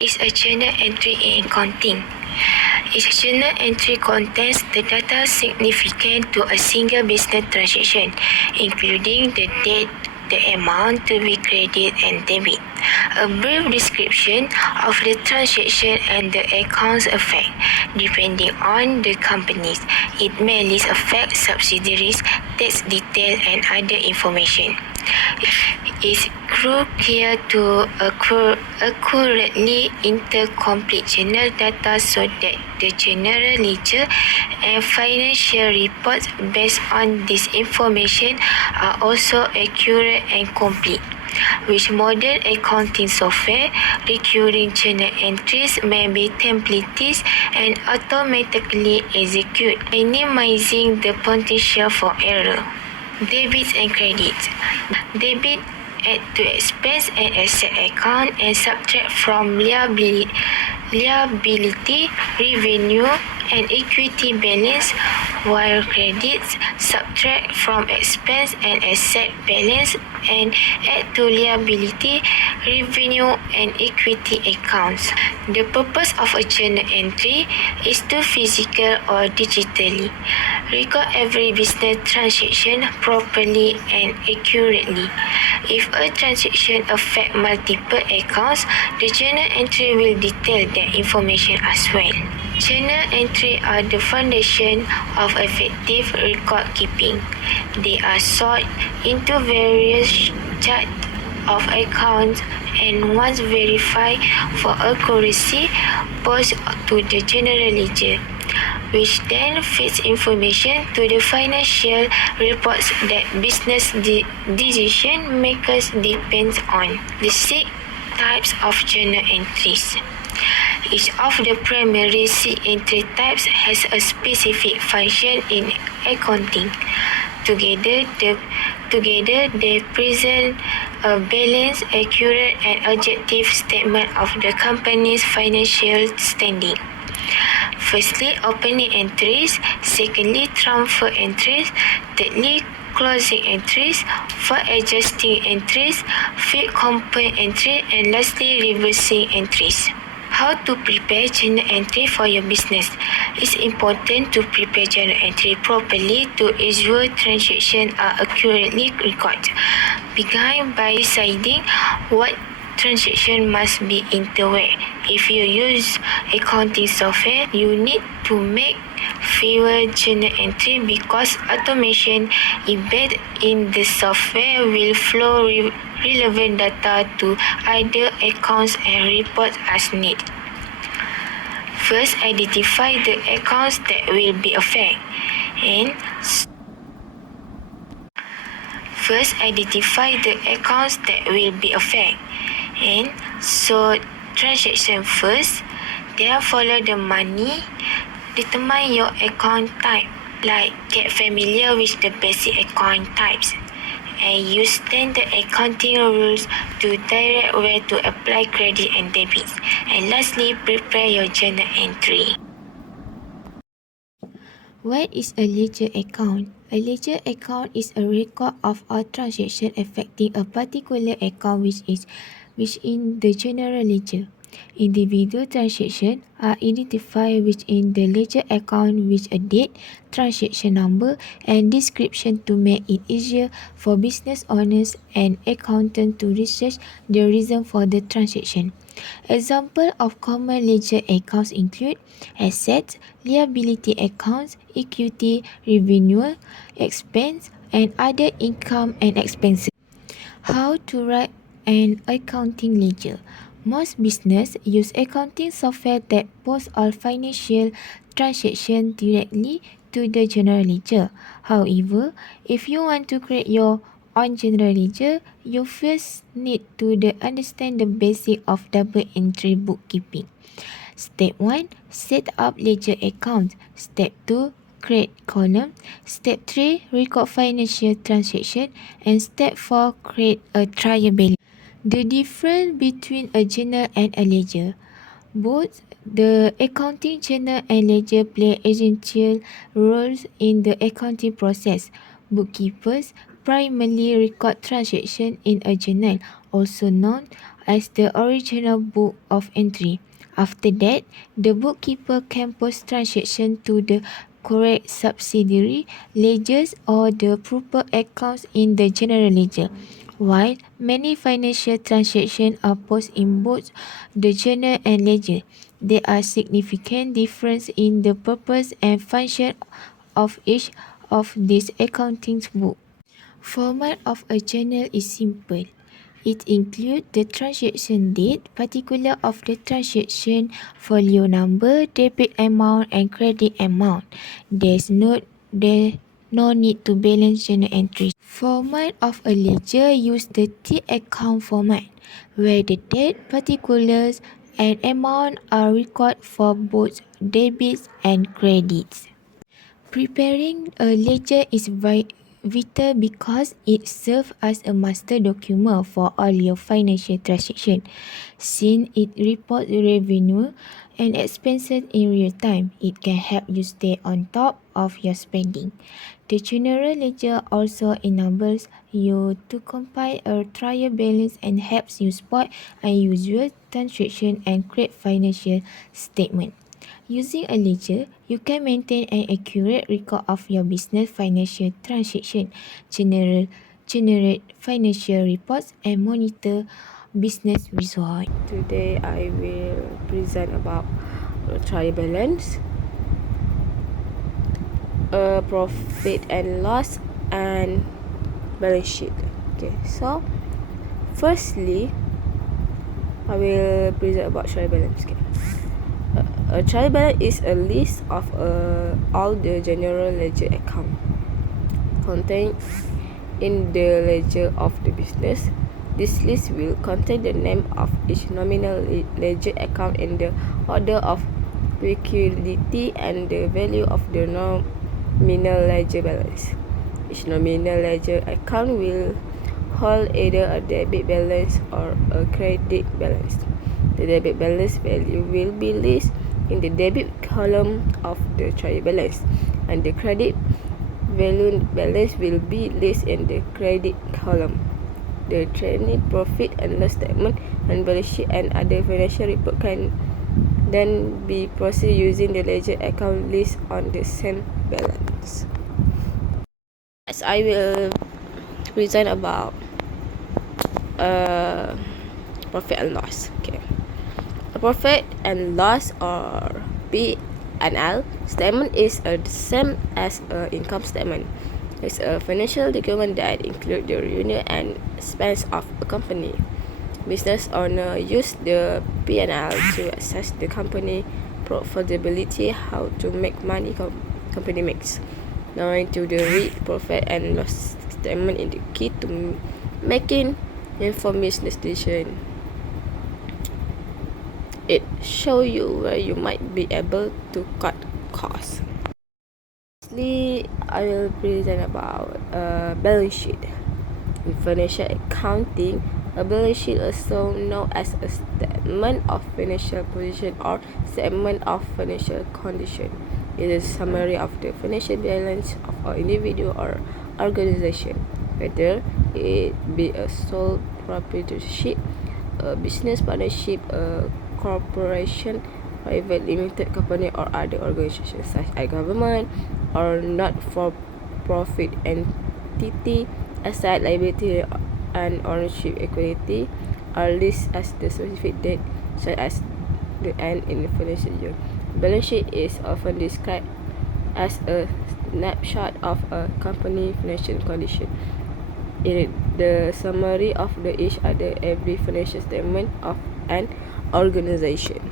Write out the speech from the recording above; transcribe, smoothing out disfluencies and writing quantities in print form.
is a journal entry in accounting. Each journal entry contains the data significant to a single business transaction, including the date, the amount to be credited and debit, a brief description of the transaction and the account's effect. Depending on the companies, it may list affect subsidiaries, tax detail, and other information. It's crucial to accurately enter complete journal data so that the general ledger and financial reports based on this information are also accurate and complete. With modern accounting software, recurring journal entries may be templated and automatically executed, minimizing the potential for error. Debits and credits. Debit add to expense and asset account and subtract from liability, revenue, and equity balance, while credits subtract from expense and asset balance and add to liability, revenue, and equity accounts. The purpose of a journal entry is to physical or digitally record every business transaction properly and accurately. If a transaction affects multiple accounts, the journal entry will detail that information as well. Journal entry are the foundation of effective record keeping. They are sorted into various charts of accounts and once verified for accuracy, posted to the general ledger, which then feeds information to the financial reports that business decision makers depend on. The 6 types of journal entries. Each of the primary entry types has a specific function in accounting. Together, they present a balanced, accurate, and objective statement of the company's financial standing. Firstly, opening entries. Secondly, transfer entries. Thirdly, closing entries. Fourth, adjusting entries. Fifth, compare entry. And lastly, reversing entries. How to prepare journal entry for your business. It's important to prepare journal entry properly to ensure transactions are accurately recorded. Begin by deciding what transaction must be entered. If you use accounting software, you need to make fewer journal entry because automation embedded in the software will flow relevant data to other accounts and reports as needed. First, identify the accounts that will be affected and so transaction first, then follow the money. Determine your account type, like get familiar with the basic account types and use standard accounting rules to direct where to apply credit and debit. And lastly, prepare your journal entry. What is a ledger account? A ledger account is a record of all transactions affecting a particular account which is in the general ledger. Individual transactions are identified within the ledger account with a date, transaction number, and description to make it easier for business owners and accountants to research the reason for the transaction. Examples of common ledger accounts include assets, liability accounts, equity, revenue, expense, and other income and expenses. How to write an accounting ledger. Most businesses use accounting software that posts all financial transactions directly to the general ledger. However, if you want to create your own general ledger, you first need to understand the basic of double entry bookkeeping. Step 1. Set up ledger account. Step 2. Create column. Step 3. Record financial transaction. And step 4. Create a trial balance. The difference between a journal and a ledger. Both the accounting journal and ledger play essential roles in the accounting process. Bookkeepers primarily record transactions in a journal, also known as the original book of entry. After that, the bookkeeper can post transactions to the correct subsidiary ledgers or the proper accounts in the general ledger. While many financial transactions are posted in both the journal and ledger, there are significant differences in the purpose and function of each of these accounting books. Format of a journal is simple. It includes the transaction date, particular of the transaction, folio number, debit amount, and credit amount. There no need to balance journal entries. Format of a ledger use the T account format, where the date, particulars, and amount are recorded for both debits and credits. Preparing a ledger is vital because it serves as a master document for all your financial transactions. Since it reports revenue and expenses in real time, it can help you stay on top of your spending. The general ledger also enables you to compile a trial balance and helps you spot unusual transactions and create financial statements. Using a ledger, you can maintain an accurate record of your business financial transactions, generate financial reports, and monitor business results. Today I will present about trial balance, profit and loss, and balance sheet. Okay, so firstly, I will present about trial balance. Okay. A trial balance is a list of all the general ledger account contained in the ledger of the business. This list will contain the name of each nominal ledger account and the order of liquidity and the value of the nominal ledger balance. Each nominal ledger account will hold either a debit balance or a credit balance. The debit balance value will be listed in the debit column of the trial balance, and the credit value balance will be listed in the credit column. The trading profit and loss statement and balance sheet and other financial report can then be processed using the ledger account list on the same balance. As I will present about profit and loss. Okay. A profit and loss or P&L statement is the same as an income statement. It's a financial document that includes the revenue and expense of a company. Business owner use the P&L to assess the company profitability, how to make money company makes. Knowing to the read profit and loss statement is the key to making informed business decision. It shows you where you might be able to cut costs. Lastly, I will present about balance sheet. In financial accounting, a balance sheet is also known as a statement of financial position or statement of financial condition. It is a summary of the financial balance of an individual or organization, whether it be a sole proprietorship, a business partnership, a corporation, private limited company, or other organizations such as government or not-for-profit entity. Asset, liability, and ownership equity are listed as the specific date, such as the end in the financial year. Balance sheet is often described as a snapshot of a company's financial condition. It is the summary of each other every financial statement of an organization.